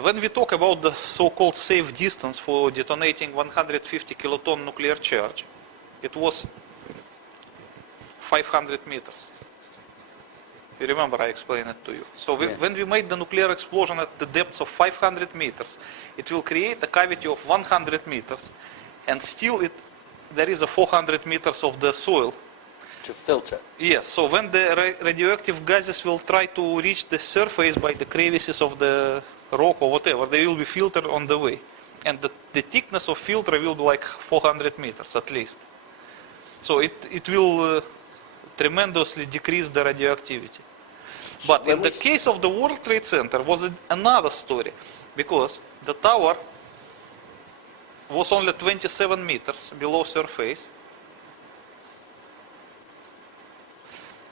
When we talk about the so-called safe distance for detonating 150 kiloton nuclear charge, it was 500 meters. You remember I explained it to you. So when we made the nuclear explosion at the depths of 500 meters, it will create a cavity of 100 meters, and still there is a 400 meters of the soil. To filter. Yes, so when the radioactive gases will try to reach the surface by the crevices of the rock or whatever, they will be filtered on the way. And the thickness of filter will be like 400 meters at least. So it will tremendously decrease the radioactivity. But in the case of the World Trade Center was another story, because the tower was only 27 meters below surface,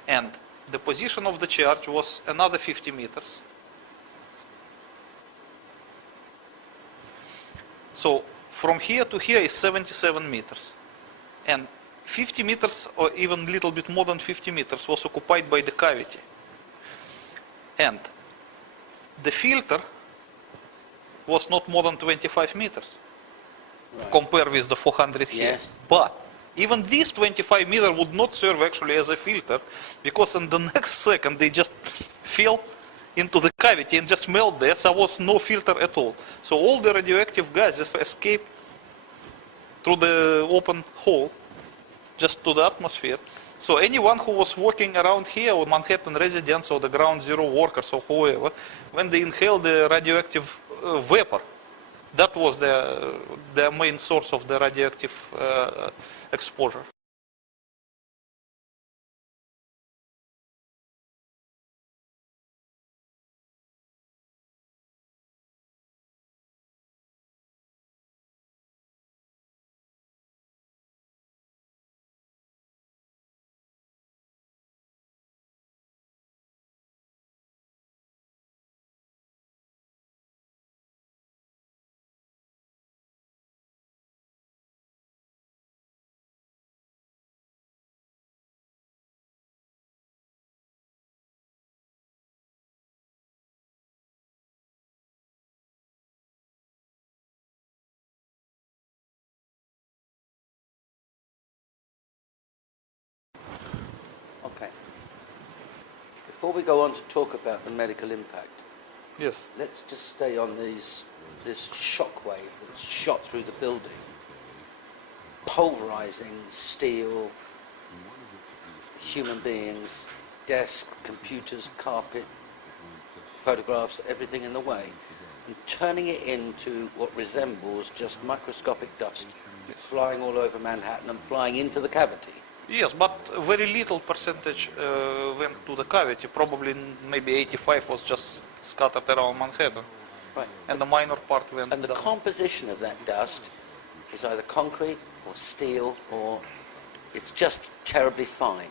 and the position of the charge was another 50 meters. So from here to here is 77 meters. And 50 meters, or even a little bit more than 50 meters, was occupied by the cavity. And the filter was not more than 25 meters, compared with the 400 here. Yes. But even this 25 meter would not serve actually as a filter, because in the next second they just fell into the cavity and just melt there, so there was no filter at all. So all the radioactive gases escaped through the open hole, just to the atmosphere. So anyone who was walking around here, or Manhattan residents, or the ground zero workers, or whoever, when they inhaled the radioactive vapor, that was their main source of the radioactive exposure. Okay. Before we go on to talk about the medical impact, Yes. let's just stay on this shockwave that's shot through the building, pulverizing steel, human beings, desks, computers, carpet, photographs, everything in the way, and turning it into what resembles just microscopic dust flying all over Manhattan and flying into the cavity. Yes, but very little percentage went to the cavity. Probably maybe 85 was just scattered around Manhattan. Right. And the minor part went And the down. composition of that dust is either concrete or steel, or it's just terribly fine.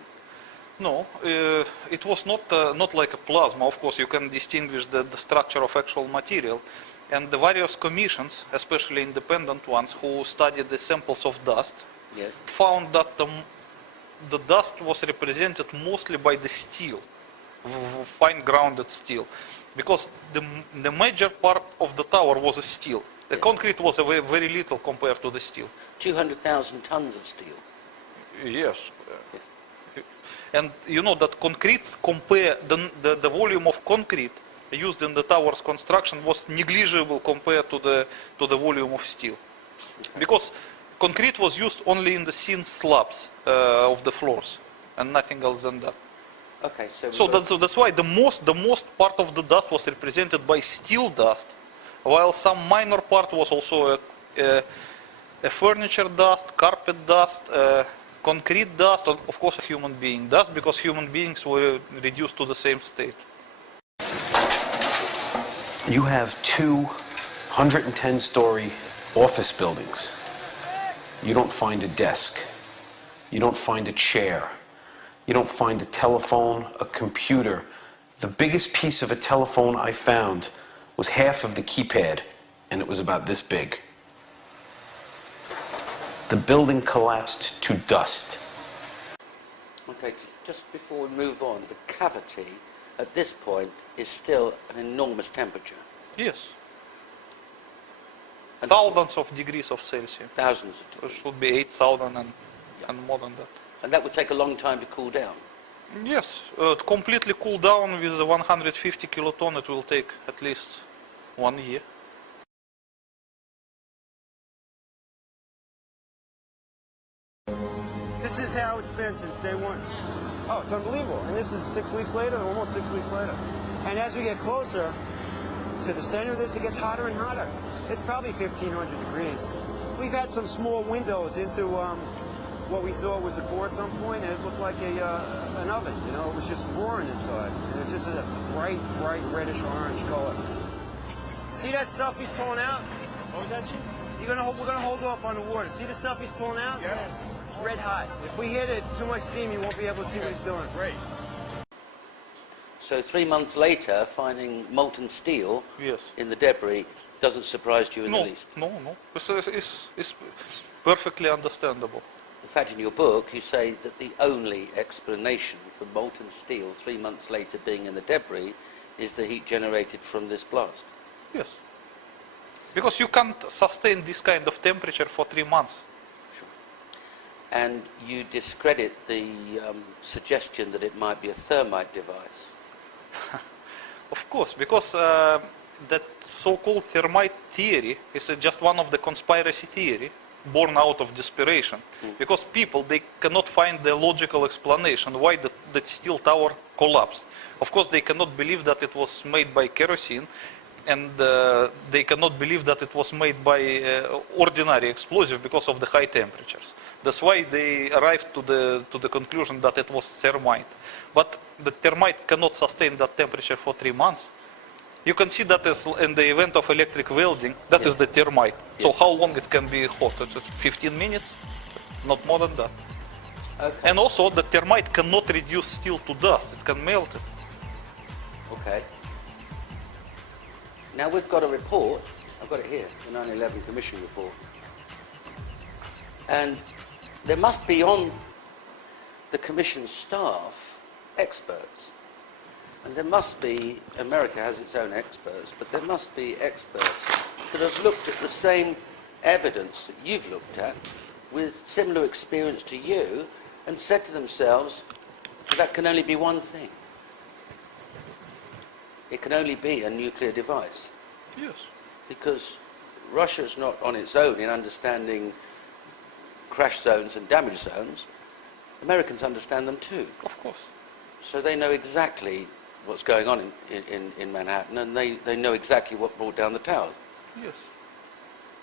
No, it was not like a plasma. Of course, you can distinguish the structure of actual material. And the various commissions, especially independent ones, who studied the samples of dust, Yes. found that the dust was represented mostly by the steel, fine grounded steel, because the major part of the tower was a steel. The Yes. concrete was very little compared to the steel. 200,000 tons of steel. Yes. And you know that concrete, compare the volume of concrete used in the tower's construction was negligible compared to the volume of steel, because concrete was used only in the thin slabs of the floors, and nothing else than that. Okay, So that's why the most part of the dust was represented by steel dust, while some minor part was also a furniture dust, carpet dust, concrete dust, and of course a human being dust, because human beings were reduced to the same state. You have 210-story office buildings. You don't find a desk. You don't find a chair. You don't find a telephone, a computer. The biggest piece of a telephone I found was half of the keypad, and it was about this big. The building collapsed to dust. Okay, just before we move on, the cavity at this point is still an enormous temperature. Yes. thousands of degrees of Celsius. Thousands of It degrees. should be 8,000 and more than that. And that would take a long time to cool down. Yes, completely cool down with the 150 kiloton, it will take at least 1 year. This is how it's been since day one. Oh, it's unbelievable. And this is 6 weeks later, almost 6 weeks later. And as we get closer to the center of this, it gets hotter and hotter. It's probably 1,500 degrees. We've had some small windows into what we thought was a core at some point, and it looked like an oven. You know, it was just roaring inside. And it's just a bright, bright reddish orange color. See that stuff he's pulling out? What was that, Chief? We're gonna hold off on the water. See the stuff he's pulling out? Yeah. It's red hot. If we hit it too much steam, you won't be able to see what he's doing. Great. So 3 months later, finding molten steel Yes. in the debris doesn't surprise you in the No, least. no. It's perfectly understandable. In fact, in your book, you say that the only explanation for molten steel 3 months later being in the debris is the heat generated from this blast. Yes. Because you can't sustain this kind of temperature for 3 months. Sure. And you discredit the suggestion that it might be a thermite device. Of course, because that so-called thermite theory is just one of the conspiracy theory born out of desperation. Because people, they cannot find the logical explanation why that steel tower collapsed. Of course, they cannot believe that it was made by kerosene, and they cannot believe that it was made by ordinary explosive because of the high temperatures. That's why they arrived to the conclusion that it was thermite. But the thermite cannot sustain that temperature for 3 months. You can see that as in the event of electric welding, that is the thermite. So how long it can be hot? 15 minutes? Not more than that. Okay. And also the thermite cannot reduce steel to dust. It can melt it. Okay. Now we've got a report, I've got it here, the 9/11 Commission report. And there must be on the Commission staff experts. And there must be, America has its own experts, but there must be experts that have looked at the same evidence that you've looked at with similar experience to you and said to themselves, that can only be one thing. It can only be a nuclear device. Yes. Because Russia's not on its own in understanding crash zones and damage zones. Americans understand them too. Of course. So they know exactly what's going on in Manhattan, and they know exactly what brought down the towers. Yes.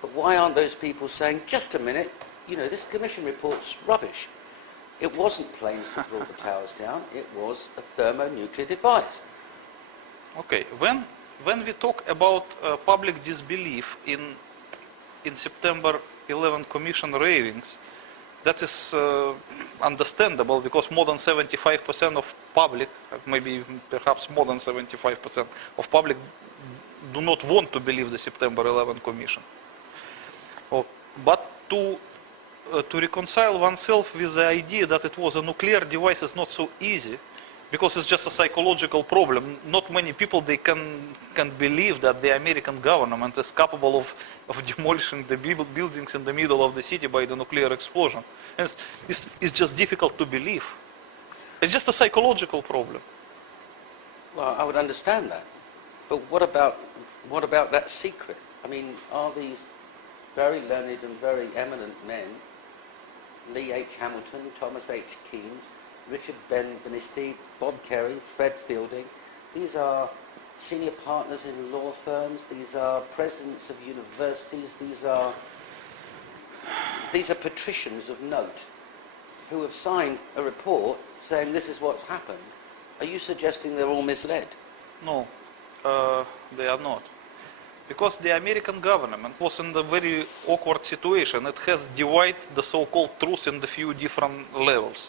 But why aren't those people saying, just a minute, you know, this commission report's rubbish. It wasn't planes that brought the towers down, it was a thermonuclear device. Okay, when we talk about public disbelief in September 11 Commission ravings, that is understandable because more than 75% of public, maybe perhaps more than 75% of public do not want to believe the September 11 Commission. But to reconcile oneself with the idea that it was a nuclear device is not so easy, because it's just a psychological problem. Not many people, they can believe that the American government is capable of demolishing the buildings in the middle of the city by the nuclear explosion. And it's just difficult to believe. It's just a psychological problem. Well, I would understand that. But what about that secret? I mean, are these very learned and very eminent men, Lee H. Hamilton, Thomas H. Keene, Richard Benisti, Bob Kerry, Fred Fielding, these are senior partners in law firms, these are presidents of universities, these are patricians of note who have signed a report saying this is what's happened. Are you suggesting they're all misled? No, they are not. Because the American government was in a very awkward situation. It has divided the so-called truth into a few different levels.